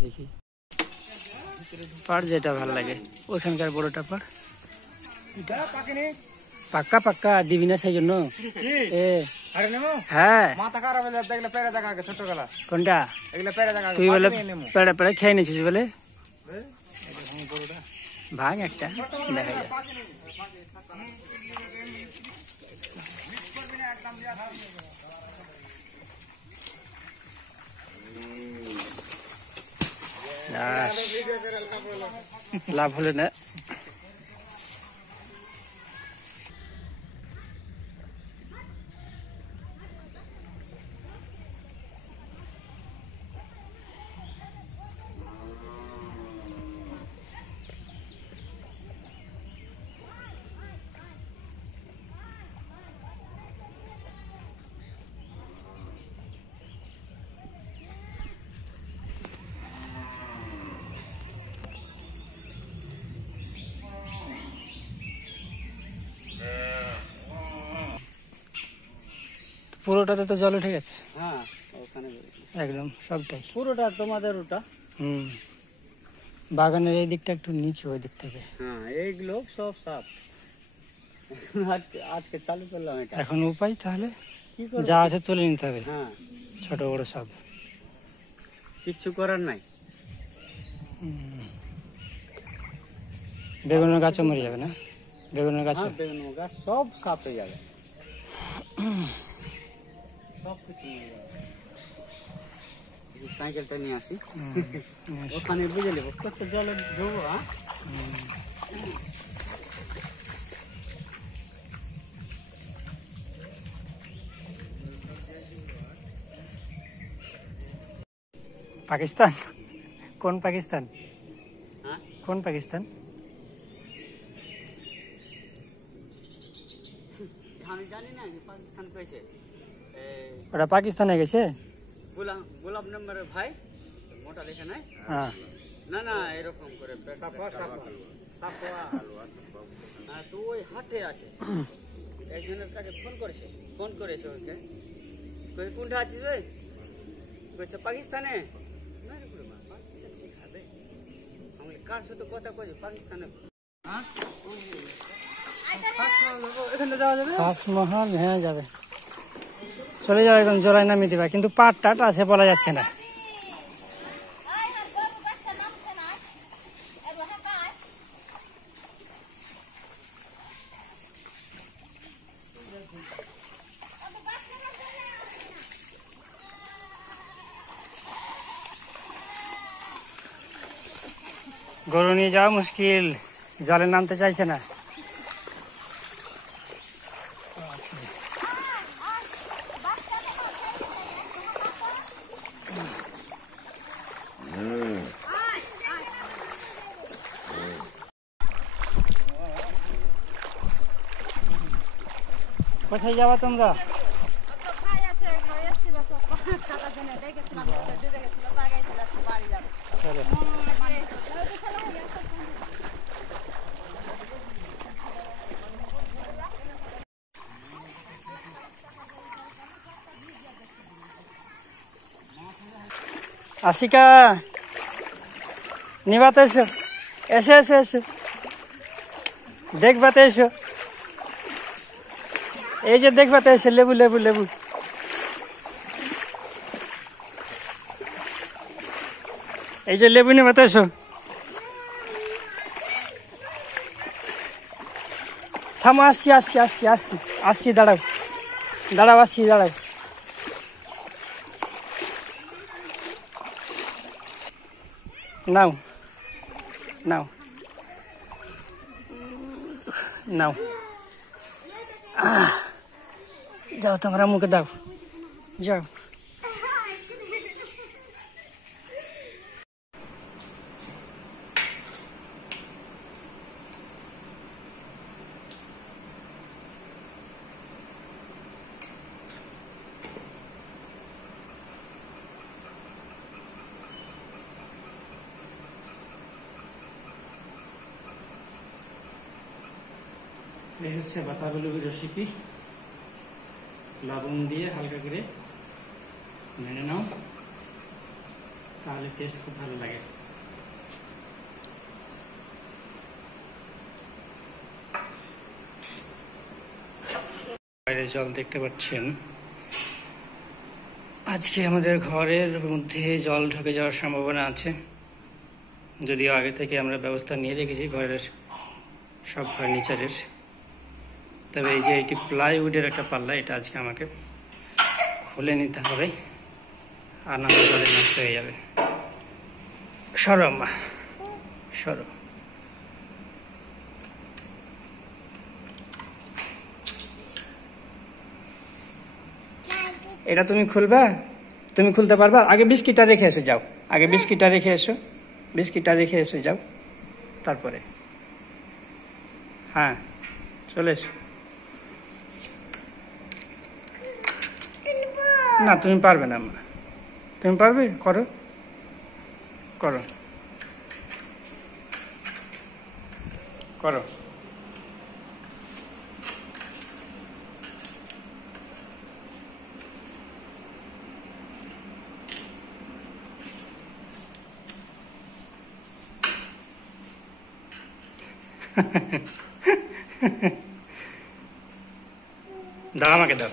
দেখি পাড় যেটা ভালো লাগে ওইখানকার বড়টা পাড় পাক্কা পাক্কা দিবি না সেই জন্য হ্যাঁ কোনটা তুই বলে পেড়ে পেড়ে খেয়ে নিছিস বলে ভাগ একটা দেখা যায় লাভ হলে না পুরোটাতে তো জল উঠে গেছে হ্যাঁ ওখানে একদম সবটাই পুরোটা তোমাদের ওটা বাগানের এই দিকটা একটু নিচু ওই দিক থেকে হ্যাঁ এইগুলো সব সাফ আজকে চালু করলাম এটা এখন উপায় তাহলে যা আছে তুলে নিতে হবে হ্যাঁ ছোট বড় সব কিচ্ছু করার নাই বেগুনের গাছও মরে যাবে না বেগুনের গাছ বেগুনের গাছ সব সাফ হয়ে যাবে সব কিছু সাইকেলটা নিয়ে আসি ওখানে বুঝে নেবো কত জলে ধোবো পাকিস্তান কোন পাকিস্তান হ্যাঁ কোন পাকিস্তান আমি জানি না পাকিস্তান কইছে ওটা পাকিস্তানে গেছে গোলাপ নম্বরের ভাই মোটা দেখে নাই হ্যাঁ না না এরকম করে তো ওই হাটে আছে একজনের কাছে ফোন করেছে ওকে কোনটা আছিস ওই বলছে পাকিস্তানে কার সাথে কথা কইছে পাকিস্তানে তাজমহল হ্যাঁ যাবে চলে যাবে এখন জোড়ায় নামিয়ে দিবা কিন্তু পাট টাট আছে বলা যাচ্ছে না গরু নিয়ে যাওয়া মুশকিল জলে নামতে চাইছে না কোথায় যাবা তোমরা চলো আশিকা নিবাতে এসো এসো এসো এসো দেখবাতে এসো এই যে দেখবাতে এসো লেবু লেবু লেবু এই যে লেবু নিবাতে এসো থামো আসছি আসছি আসছি আসছি আসছি দাঁড়াও দাঁড়াও আসছি দাঁড়াও নাও নাও নাও যাও তোমরা মুখে দাও যাও এই হচ্ছে বাতাবি লেবুর রেসিপি লবণ দিয়ে হালকা করে মেনে নাও, তাহলে টেস্ট খুব ভালো লাগে। বাইরে জল দেখতে পাচ্ছেন। আজকে আমাদের ঘরের মধ্যে জল ঢুকে যাওয়ার সম্ভাবনা আছে, যদিও আগে থেকে আমরা ব্যবস্থা নিয়ে রেখেছি ঘরের সব ফার্নিচারের। তবে এই যে এটি প্লাইউডের একটা পাল্লা, এটা আজকে আমাকে খুলে নিতে হবে, আর না জলে নষ্ট হয়ে যাবে। সরো আম্মা, সরো। এটা তুমি খুলবা? তুমি খুলতে পারবা? আগে বিস্কিটটা রেখে এসো, যাও আগে বিস্কিটটা রেখে এসো, বিস্কিটটা রেখে এসো, যাও তারপরে। হ্যাঁ চলে এসো। না তুমি পারবে না মা, তুমি পারবে? করো করো করো। দাও আমাকে দাও।